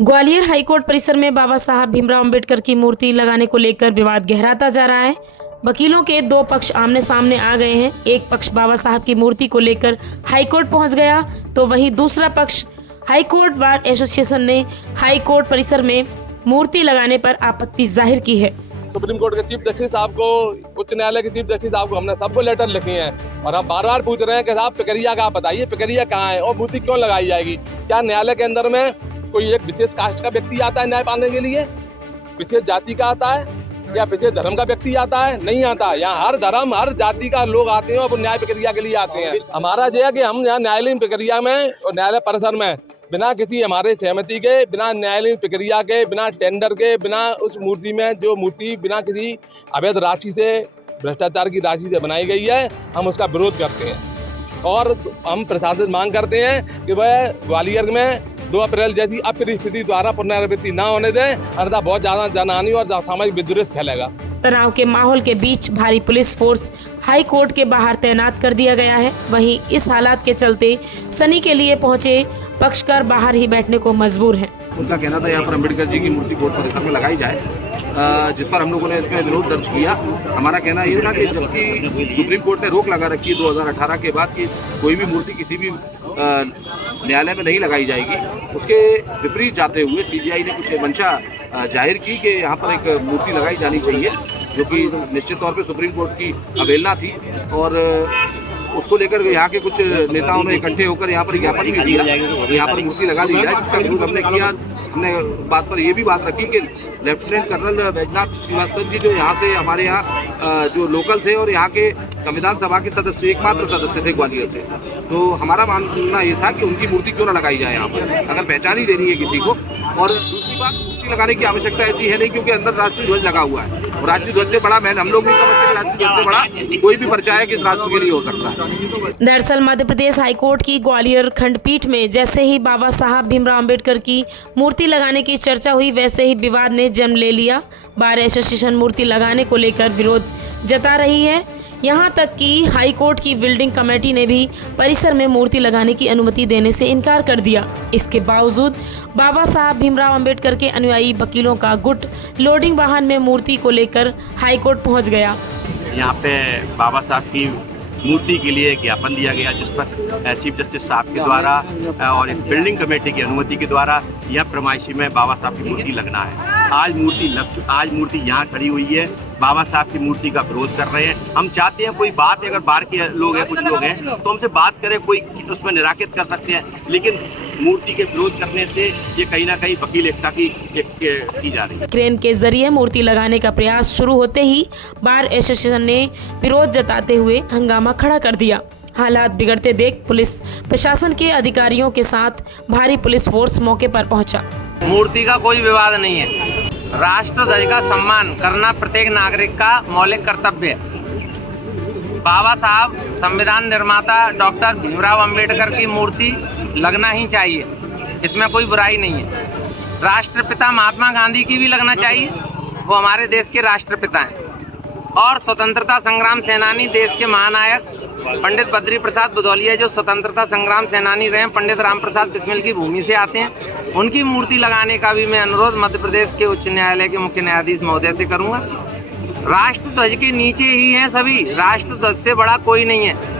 Gwalior high court परिसर में बाबा साहब भीमराव अंबेडकर की मूर्ति लगाने को लेकर विवाद गहराता जा रहा है। वकीलों के दो पक्ष आमने सामने आ गए हैं। एक पक्ष बाबा साहब की मूर्ति को लेकर हाईकोर्ट पहुंच गया, तो वहीं दूसरा पक्ष हाईकोर्ट बार एसोसिएशन ने हाईकोर्ट परिसर में मूर्ति लगाने पर आपत्ति जाहिर की है। सुप्रीम कोर्ट के चीफ जस्टिस साहब को, उच्च न्यायालय के चीफ जस्टिस साहब को हमने सबको लेटर लिखे हैं और हम बार बार पूछ रहे हैं कि साहब प्रक्रिया का आप बताइए, प्रक्रिया कहाँ है और मूर्ति क्यों लगाई जाएगी। क्या न्यायालय के अंदर में कोई एक विशेष कास्ट का व्यक्ति आता है न्याय पाने के लिए, विशेष जाति का आता है या विशेष धर्म का व्यक्ति आता है? नहीं आता। यहाँ हर धर्म हर जाति का लोग आते हैं और वो न्याय प्रक्रिया के लिए आते हैं। हमारा जो है कि हम यहाँ न्यायालयीन प्रक्रिया में और न्यायालय परिसर में बिना किसी हमारे सहमति के, बिना न्यायालयीन प्रक्रिया के, बिना टेंडर के, बिना उस मूर्ति में जो मूर्ति बिना किसी अवैध राशि से, भ्रष्टाचार की राशि से बनाई गई है, हम उसका विरोध करते हैं। और हम प्रशासन से मांग करते हैं कि वह ग्वालियर में 2 अप्रैल जैसी अपरिस्थिति द्वारा पुनरावृत्ति न होने दें, अन्यथा बहुत ज़्यादा जनहानि और सामाजिक विद्वेष फैलेगा। तनाव के माहौल के बीच भारी पुलिस फोर्स हाई कोर्ट के बाहर तैनात कर दिया गया है। वहीं इस हालात के चलते सनी के लिए पहुंचे पक्षकार बाहर ही बैठने को मजबूर हैं। उनका कहना था यहाँ पर अम्बेडकर जी की मूर्ति कोर्ट परिसर में लगाई जाए, जिस पर हम लोगों ने इसमें विरोध दर्ज किया। हमारा कहना ये था कि जबकि सुप्रीम कोर्ट ने रोक लगा रखी है 2018 के बाद कि कोई भी मूर्ति किसी भी न्यायालय में नहीं लगाई जाएगी, उसके विपरीत जाते हुए सीजीआई ने कुछ मंशा जाहिर की कि यहाँ पर एक मूर्ति लगाई जानी चाहिए, जो कि निश्चित तौर पे सुप्रीम कोर्ट की अवहेलना थी। और उसको लेकर यहाँ के कुछ नेताओं ने इकट्ठे होकर यहाँ पर ज्ञापन भी दिया, यहाँ पर मूर्ति लगा दी जाए, जिसका विरोध हमने किया। हमने बात पर ये भी बात रखी कि लेफ्टिनेंट कर्नल बैजनाथ श्रीवास्तव जी जो यहाँ से हमारे यहाँ जो लोकल थे और यहाँ के संविधान सभा के सदस्य, एकमात्र सदस्य थे ग्वालियर से, तो हमारा मानना ये था कि उनकी मूर्ति क्यों ना लगाई जाए यहाँ पर, अगर पहचान ही देनी है किसी को। और दूसरी बात, मूर्ति लगाने की आवश्यकता ऐसी है नहीं, क्योंकि अंदर राष्ट्रीय ध्वज लगा हुआ है और राष्ट्रीय ध्वज से बड़ा हम लोग नहीं समझते कि राष्ट्रीय ध्वज से बड़ा कोई भी परिचय किस राष्ट्र के लिए हो सकता है। दरअसल मध्य प्रदेश हाईकोर्ट की ग्वालियर खंडपीठ में जैसे ही बाबा साहब भीमराव अंबेडकर की मूर्ति लगाने की चर्चा हुई, वैसे ही विवाद ने जन्म ले लिया। बार एसोसिएशन मूर्ति लगाने को लेकर विरोध जता रही है। यहाँ तक कि हाईकोर्ट की बिल्डिंग कमेटी ने भी परिसर में मूर्ति लगाने की अनुमति देने से इनकार कर दिया। इसके बावजूद बाबा साहब भीमराव अंबेडकर के अनुयायी वकीलों का गुट लोडिंग वाहन में मूर्ति को लेकर हाईकोर्ट पहुँच गया। यहाँ पे बाबा साहब की मूर्ति के लिए ज्ञापन दिया गया, जिस पर चीफ जस्टिस साहब के द्वारा और एक बिल्डिंग कमेटी की अनुमति के द्वारा यह प्रमाइशी में बाबा साहब की मूर्ति लगना है। आज मूर्ति यहाँ खड़ी हुई है, बाबा साहब की मूर्ति का विरोध कर रहे हैं। हम चाहते हैं कोई बात, अगर बाहर के लोग हैं, कुछ लोग हैं, तो हमसे बात करें, कोई उसमें निराकृत कर सकते हैं, लेकिन मूर्ति के विरोध करने से ये कहीं ना कहीं वकील एकता की जा रही है। क्रेन के जरिए मूर्ति लगाने का प्रयास शुरू होते ही बार एसोसिएशन ने विरोध जताते हुए हंगामा खड़ा कर दिया। हालात बिगड़ते देख पुलिस प्रशासन के अधिकारियों के साथ भारी पुलिस फोर्स मौके पर पहुंचा। मूर्ति का कोई विवाद नहीं है। राष्ट्र ध्वज का सम्मान करना प्रत्येक नागरिक का मौलिक कर्तव्य है। बाबा साहब संविधान निर्माता डॉक्टर भीमराव अंबेडकर की मूर्ति लगना ही चाहिए, इसमें कोई बुराई नहीं है। राष्ट्रपिता महात्मा गांधी की भी लगना चाहिए, वो हमारे देश के राष्ट्रपिता हैं। और स्वतंत्रता संग्राम सेनानी, देश के महानायक पंडित बद्री प्रसाद भदौलिया जो स्वतंत्रता संग्राम सेनानी रहे, पंडित राम प्रसाद बिस्मिल की भूमि से आते हैं, उनकी मूर्ति लगाने का भी मैं अनुरोध मध्य प्रदेश के उच्च न्यायालय के मुख्य न्यायाधीश महोदय से करूंगा। राष्ट्र ध्वज के नीचे ही हैं सभी, राष्ट्र ध्वज से बड़ा कोई नहीं है।